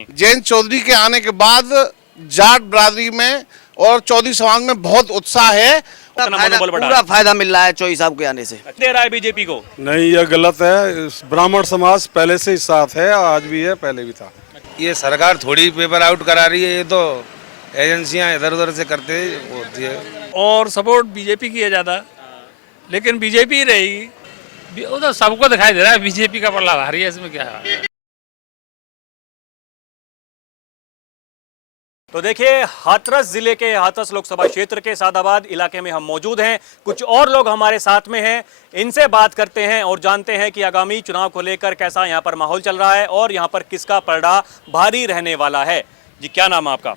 जयंत चौधरी के आने के बाद जाट बरादरी में और चौधरी समाज में बहुत उत्साह है। पूरा फायदा मिल रहा है चौधरी साहब के आने से। दे रहा है बीजेपी को। नहीं, यह गलत है। ब्राह्मण समाज पहले से ही साथ है, आज भी है, पहले भी था। ये सरकार थोड़ी पेपर आउट करा रही है, ये तो एजेंसियां इधर उधर से करते होती है। और सपोर्ट बीजेपी की है ज्यादा, लेकिन बीजेपी रहेगी। वो तो सबको दिखाई दे रहा है बीजेपी का पल्ला भारी है, इसमें क्या है। तो देखिए, हाथरस जिले के हाथरस लोकसभा क्षेत्र के सादाबाद इलाके में हम मौजूद हैं। कुछ और लोग हमारे साथ में हैं, इनसे बात करते हैं और जानते हैं कि आगामी चुनाव को लेकर कैसा यहाँ पर माहौल चल रहा है और यहाँ पर किसका पलड़ा भारी रहने वाला है। जी, क्या नाम है आपका?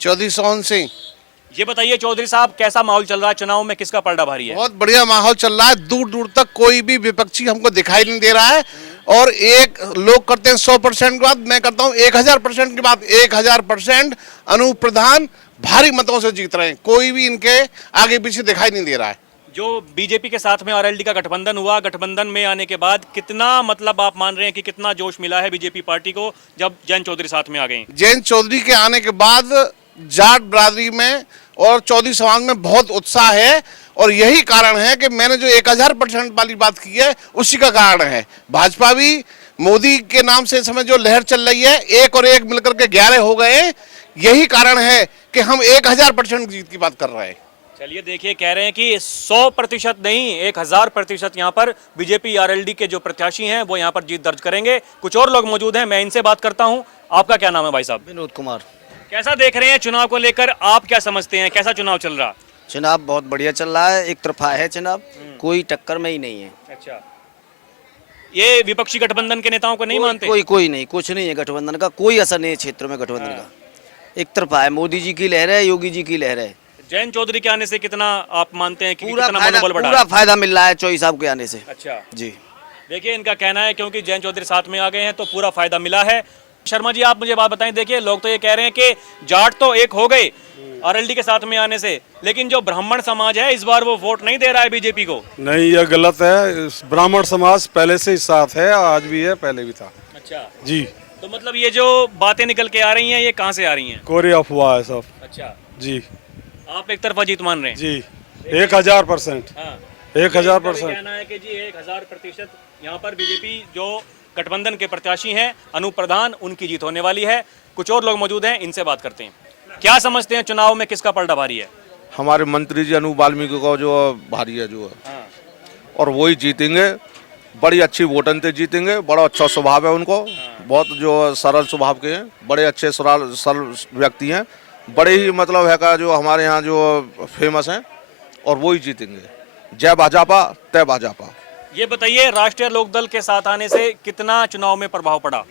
चौधरी सोहन सिंह। ये बताइए चौधरी साहब, कैसा माहौल चल रहा है चुनाव में, किसका पलड़ा भारी है? बहुत बढ़िया माहौल चल रहा है। दूर दूर तक कोई भी विपक्षी हमको दिखाई नहीं दे रहा है। और एक लोग करते हैं 100% की बात, मैं करता हूँ 1000% की बात। 1000% अनूप प्रधान भारी मतों से जीत रहे हैं। कोई भी इनके आगे पीछे दिखाई नहीं दे रहा है। जो बीजेपी के साथ में आरएलडी का गठबंधन हुआ, गठबंधन में आने के बाद कितना, मतलब आप मान रहे हैं कि कितना जोश मिला है बीजेपी पार्टी को जब जयंत चौधरी साथ में आ गए? जयंत चौधरी के आने के बाद जाट बरादरी में और चौधरी समाज में बहुत उत्साह है। और यही कारण है कि मैंने जो 1000% वाली बात की है, उसी का कारण है। भाजपा भी मोदी के नाम से इस समय जो लहर चल रही है, एक और एक मिलकर के 11 हो गए। यही कारण है कि हम 1000% जीत की बात कर रहे हैं। चलिए देखिए, कह रहे हैं कि 100% नहीं, 1000% यहाँ पर बीजेपी आरएलडी के जो प्रत्याशी हैं वो यहाँ पर जीत दर्ज करेंगे। कुछ और लोग मौजूद हैं, मैं इनसे बात करता हूँ। आपका क्या नाम है भाई साहब? विनोद कुमार। कैसा देख रहे हैं चुनाव को लेकर, आप क्या समझते हैं, कैसा चुनाव चल रहा? चुनाव बहुत बढ़िया चल रहा है, एक तरफा है चुनाव, कोई टक्कर में ही नहीं है। अच्छा, ये विपक्षी गठबंधन के नेताओं को नहीं मानते? कोई नहीं, कुछ नहीं है गठबंधन का, कोई असर नहीं है क्षेत्र में गठबंधन का। एक तरफा है, मोदी जी की लहर है, योगी जी की लहर है। जयंत चौधरी के आने से कितना आप मानते हैं कि पूरा कितना मनोबल बढ़ा? पूरा फायदा मिल रहा है चौधरी साहब के आने से। अच्छा जी, देखिए, इनका कहना है क्योंकि जयंत चौधरी साथ में आ गए हैं तो पूरा फायदा मिला है। शर्मा जी, आप मुझे बात बताएं। देखिए, लोग तो ये कह रहे हैं कि जाट तो एक हो गए आरएलडी के साथ में आने से, लेकिन जो ब्राह्मण समाज है इस बार वो वोट नहीं दे रहा है बीजेपी को। नहीं, यह गलत है। ब्राह्मण समाज पहले से ही साथ है, आज भी है, पहले भी था। अच्छा जी, तो मतलब ये जो बातें निकल के आ रही हैं, ये कहाँ से आ रही हैं? कोरी अफवाह है सब। अच्छा, जी आप एक तरफा जीत मान रहे हैं? जी, 1000%। हाँ, 1000%। कहना है कि जी 1000% यहाँ पर बीजेपी जो गठबंधन के प्रत्याशी हैं अनूप प्रधान, उनकी जीत होने वाली है। कुछ और लोग मौजूद हैं, इनसे बात करते हैं। क्या समझते हैं चुनाव में किसका पलड़ा भारी है? हमारे मंत्री जी अनूप वाल्मीकि को जो भारी है जो है, और वही जीतेंगे। बड़ी अच्छी वोटन से जीतेंगे। बड़ा अच्छा स्वभाव है उनको, बहुत जो सरल स्वभाव के हैं, बड़े अच्छे सरल व्यक्ति हैं। बड़े ही मतलब है का जो हमारे यहाँ जो फेमस हैं, और वही जीतेंगे। जय भाजपा तय भाजपा। ये बताइए, राष्ट्रीय लोकदल के साथ आने से कितना चुनाव में प्रभाव पड़ा?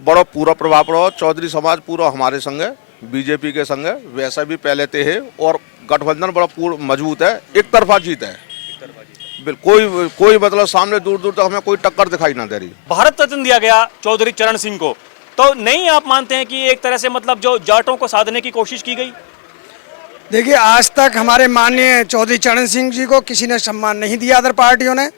बड़ा पूरा प्रभाव पड़ा। चौधरी समाज पूरा हमारे संग है, बीजेपी के संग है, वैसा भी पहले थे है। और गठबंधन बड़ा पूरा मजबूत है, एक तरफा जीत है। बिल्कुल कोई मतलब सामने दूर दूर तक हमें कोई टक्कर दिखाई ना दे रही। भारत रत्न दिया गया चौधरी चरण सिंह को, तो नहीं आप मानते हैं कि एक तरह से मतलब जो जाटों को साधने की कोशिश की गई? देखिए, आज तक हमारे माननीय चौधरी चरण सिंह जी को किसी ने सम्मान नहीं दिया अदर पार्टियों ने।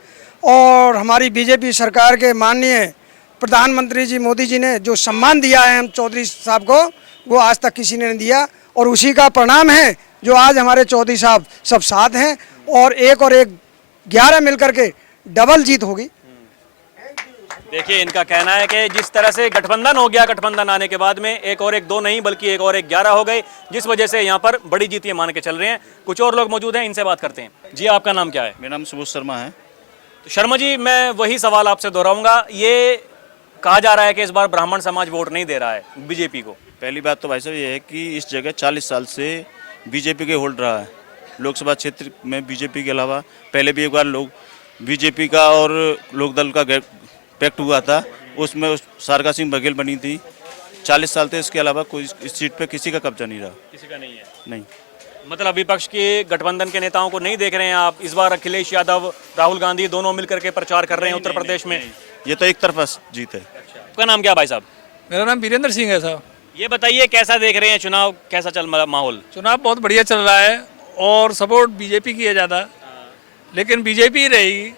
और हमारी बीजेपी सरकार के माननीय प्रधानमंत्री जी मोदी जी ने जो सम्मान दिया है हम चौधरी साहब को, वो आज तक किसी ने नहीं दिया। और उसी का परिणाम है जो आज हमारे चौधरी साहब सब साथ हैं, और एक 11 मिलकर के डबल जीत होगी। देखिए, इनका कहना है कि जिस तरह से गठबंधन हो गया, गठबंधन आने के बाद में एक और एक 2 नहीं बल्कि एक और एक 11 हो गए, जिस वजह से यहाँ पर बड़ी जीत ये मान के चल रहे हैं। कुछ और लोग मौजूद हैं, इनसे बात करते हैं। जी, आपका नाम क्या है? मेरा नाम सुबोध शर्मा है। तो शर्मा जी, मैं वही सवाल आपसे दोहराऊंगा। ये कहा जा रहा है कि इस बार ब्राह्मण समाज वोट नहीं दे रहा है बीजेपी को। पहली बात तो भाई साहब ये है कि इस जगह 40 साल से बीजेपी के होल्ड रहा है। लोकसभा क्षेत्र में बीजेपी के अलावा पहले भी एक बार लोग बीजेपी का और लोकदल का पैक्ट हुआ था, उसमें शारदा सिंह बघेल बनी थी। 40 साल थे, इसके अलावा कोई इस सीट पे किसी का कब्जा नहीं रहा। किसी का नहीं है? नहीं। मतलब विपक्ष के गठबंधन के नेताओं को नहीं देख रहे हैं आप? इस बार अखिलेश यादव, राहुल गांधी दोनों मिलकर के प्रचार कर रहे हैं उत्तर प्रदेश में। ये तो एक तरफा जीत है। आपका नाम क्या भाई साहब? मेरा नाम वीरेंद्र सिंह है साहब। ये बताइए, कैसा देख रहे हैं चुनाव, कैसा चल माहौल? चुनाव बहुत बढ़िया चल रहा है और सपोर्ट बीजेपी की है ज़्यादा, लेकिन बीजेपी रहेगी।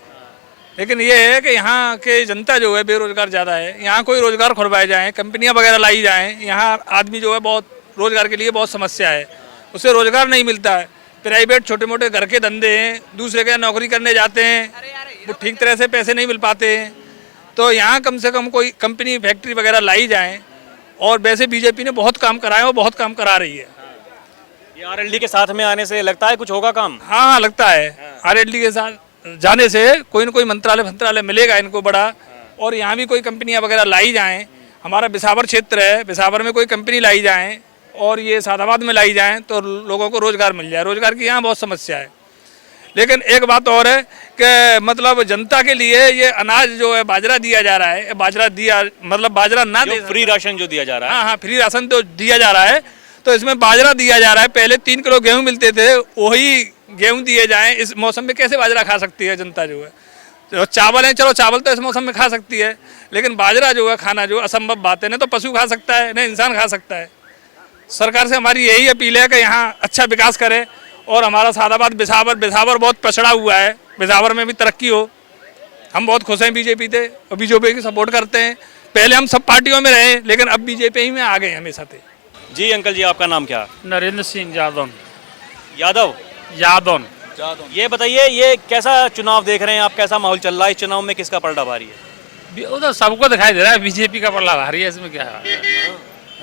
लेकिन ये है कि यहाँ के जनता जो है बेरोजगार ज़्यादा है। यहाँ कोई रोजगार खुलवाए जाएँ, कंपनियाँ वगैरह लाई जाएँ। यहाँ आदमी जो है बहुत रोजगार के लिए बहुत समस्या है, उसे रोजगार नहीं मिलता है। प्राइवेट छोटे मोटे घर के धंधे हैं, दूसरे के नौकरी करने जाते हैं, वो ठीक तरह से पैसे नहीं मिल पाते हैं। तो यहाँ कम से कम कोई कंपनी फैक्ट्री वगैरह लाई जाएँ। और वैसे बीजेपी ने बहुत काम कराया और बहुत काम करा रही है। ये आरएलडी के साथ में आने से लगता है कुछ होगा काम? हाँ लगता है आरएलडी के साथ जाने से कोई न कोई मंत्रालय मिलेगा इनको बड़ा। और यहाँ भी कोई कंपनियाँ वगैरह लाई जाएँ। हमारा बिसावर क्षेत्र है, बिसावर में कोई कंपनी लाई जाएँ और ये सादाबाद में लाई जाएँ तो लोगों को रोजगार मिल जाए। रोजगार की यहाँ बहुत समस्या है। लेकिन एक बात और है कि मतलब जनता के लिए ये अनाज जो है बाजरा दिया जा रहा है, बाजरा दिया मतलब बाजरा ना दे, फ्री राशन जो दिया जा रहा है। हाँ, फ्री राशन तो दिया जा रहा है, तो इसमें बाजरा दिया जा रहा है। पहले 3 किलो गेहूं मिलते थे, वही गेहूं दिए जाएं। इस मौसम में कैसे बाजरा खा सकती है जनता जो है? जो चावल है, चलो चावल तो इस मौसम में खा सकती है, लेकिन बाजरा जो है खाना जो असंभव बात है। न तो पशु खा सकता है, न इंसान खा सकता है। सरकार से हमारी यही अपील है कि यहाँ अच्छा विकास करे और हमारा सादाबाद बिसावर बहुत पछड़ा हुआ है, बिसावर में भी तरक्की हो। हम बहुत खुश हैं बीजेपी से और बीजेपी की सपोर्ट करते हैं। पहले हम सब पार्टियों में रहे, लेकिन अब बीजेपी ही में आ गए हमेशा से। जी अंकल जी, आपका नाम क्या? नरेंद्र सिंह यादव। यादव। ये बताइए, ये कैसा चुनाव देख रहे हैं आप? कैसा माहौल चल रहा है इस चुनाव में? किसका पलड़ा भारी है? वो तो सबको दिखाई दे रहा है बीजेपी का पलड़ा भारी है। इसमें क्या है?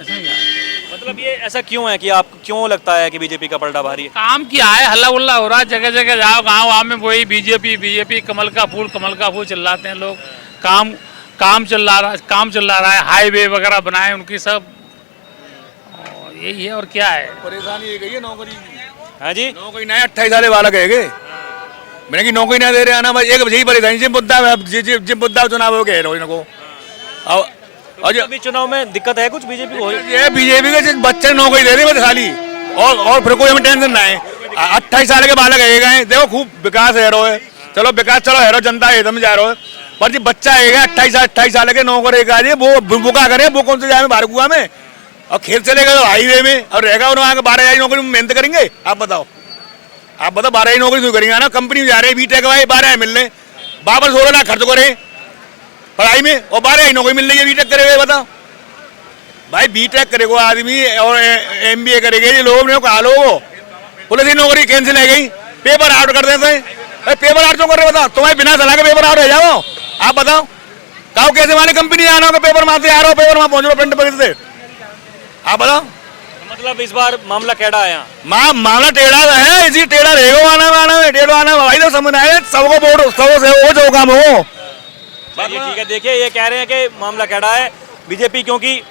इसमें क्या है? मतलब ये ऐसा क्यों है कि आप क्यों लगता है कि बीजेपी का पलड़ा भारी है? काम किया है, हल्ला उल्ला हो रहा है, जगह जगह जाओ, गाँव में वही बीजेपी कमल का फूल चिल्लाते हैं लोग। काम चल रहा है, हाईवे वगैरह बनाए उनकी सब, यही है। और क्या है परेशानी ये गई है नौकरी। हाँ जी, नौकरी नहीं 28 साल वाला कहेंगे मैंने कि नौकरी नहीं दे रहे आना। एक यही परेशानी जिम मुद्दा चुनाव हो गए इनको। और अभी चुनाव में दिक्कत है कुछ बीजेपी को? ये बीजेपी के बच्चे नौकरी दे रहे बस खाली, और फिर कोई हमें टेंशन ना है। 28 साल के बालक है, देखो खूब विकास है रो है, चलो विकास चलो है, जनता एकदम जा रहा है। पर जो बच्चा है 28 साल के नौकरी का वो क्या करे? वो कौन से जाए बाहर कुआ में और खेत चलेगा तो हाईवे में, और रहेगा वहाँ के 12,000 नौकरी में मेहनत करेंगे? आप बताओ 12,000 नौकरी शुरू करेंगे ना? कंपनी जा रहे बीटेक वाले 12,000 मिलने, 16 लाख खर्च करे पढ़ाई में और 12,000 नौकरी मिल रही है। बीटेक करेगा बताओ भाई, बीटेक करेगा आदमी और MBA करेंगे ये लोग ने कहा लोगों पुलिस की नौकरी कैंसिल है गई, पेपर आउट कर देते हैं। पेपर आउट क्यों कर रहे बताओ? तुम्हें बिना सलाह के पेपर आउट रह जाओ? आप बताओ कहो कैसे वाले कंपनी आना होगा? पेपर मारते आ रहा हो, पेपर वहाँ पहुँच रहा प्रिंट पर से, आप बताओ। मतलब इस बार मामला टेढ़ा है? मामला टेढ़ा है, इसी टेढ़ा रहेगा आना भाई। तो समझ आए सबको वोट सबको से हो जो काम हो। ठीक है, देखिए ये कह रहे हैं कि मामला टेढ़ा है बीजेपी क्योंकि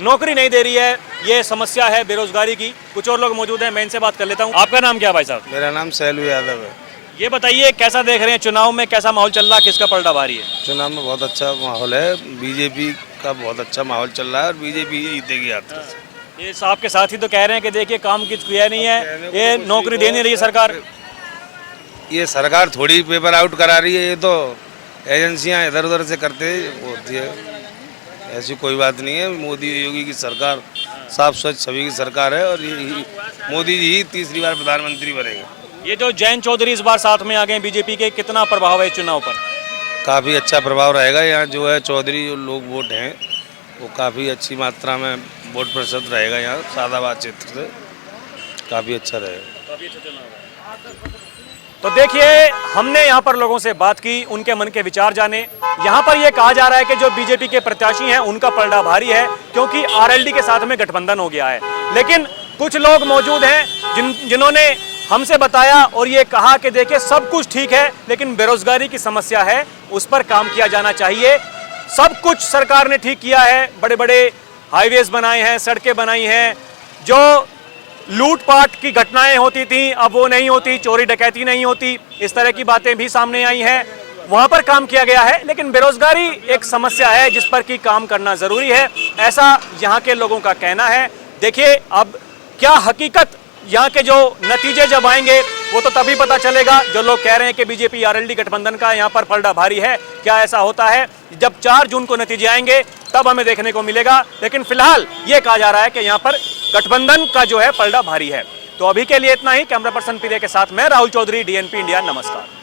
नौकरी नहीं दे रही है, ये समस्या है बेरोजगारी की। कुछ और लोग मौजूद हैं, मैं इनसे बात कर लेता हूँ। आपका नाम क्या भाई साहब? मेरा नाम सैलू यादव है। ये बताइए कैसा देख रहे हैं चुनाव में, कैसा माहौल चल रहा है, किसका पलड़ा भारी है? चुनाव में बहुत अच्छा माहौल है, बीजेपी का बहुत अच्छा माहौल चल रहा है और बीजेपी ही जीतेगी यात्रा से। ये साहब के साथ ही तो कह रहे हैं कि देखिए काम कुछ किया नहीं है, ये नौकरी दे नहीं रही है सरकार। ये सरकार थोड़ी पेपर आउट करा रही है, ये तो एजेंसियां इधर उधर से करते होती है, ऐसी कोई बात नहीं है। मोदी योगी की सरकार साफ स्वच्छ सभी की सरकार है और ये मोदी जी ही तीसरी बार प्रधानमंत्री बनेंगे। ये जो जैन चौधरी इस बार साथ में आ गए बीजेपी के, कितना प्रभाव है चुनाव पर? काफ़ी अच्छा प्रभाव रहेगा। यहाँ जो है चौधरी जो लोग वोट हैं वो काफ़ी अच्छी मात्रा में वोट प्रतिशत रहेगा। यहाँ सादाबाद क्षेत्र से काफ़ी अच्छा रहेगा। तो देखिए हमने यहाँ पर लोगों से बात की, उनके मन के विचार जाने। यहाँ पर ये कहा जा रहा है कि जो बीजेपी के प्रत्याशी हैं उनका पलड़ा भारी है क्योंकि आरएलडी के साथ में गठबंधन हो गया है। लेकिन कुछ लोग मौजूद हैं जिन्होंने हमसे बताया और ये कहा कि देखिए सब कुछ ठीक है लेकिन बेरोजगारी की समस्या है, उस पर काम किया जाना चाहिए। सब कुछ सरकार ने ठीक किया है, बड़े बड़े हाईवेज बनाए हैं, सड़कें बनाई हैं, जो लूटपाट की घटनाएं होती थी अब वो नहीं होती, चोरी डकैती नहीं होती, इस तरह की बातें भी सामने आई हैं, वहां पर काम किया गया है। लेकिन बेरोजगारी एक समस्या है जिस पर कि काम करना जरूरी है, ऐसा यहाँ के लोगों का कहना है। देखिए अब क्या हकीकत यहाँ के जो नतीजे जब आएंगे वो तो तभी पता चलेगा। जो लोग कह रहे हैं कि बीजेपी आरएलडी गठबंधन का यहाँ पर पलड़ा भारी है, क्या ऐसा होता है? जब 4 जून को नतीजे आएंगे तब हमें देखने को मिलेगा। लेकिन फिलहाल ये कहा जा रहा है कि यहाँ पर गठबंधन का जो है पलड़ा भारी है। तो अभी के लिए इतना ही। कैमरा पर्सन पीरे के साथ मैं राहुल चौधरी, DNP इंडिया। नमस्कार।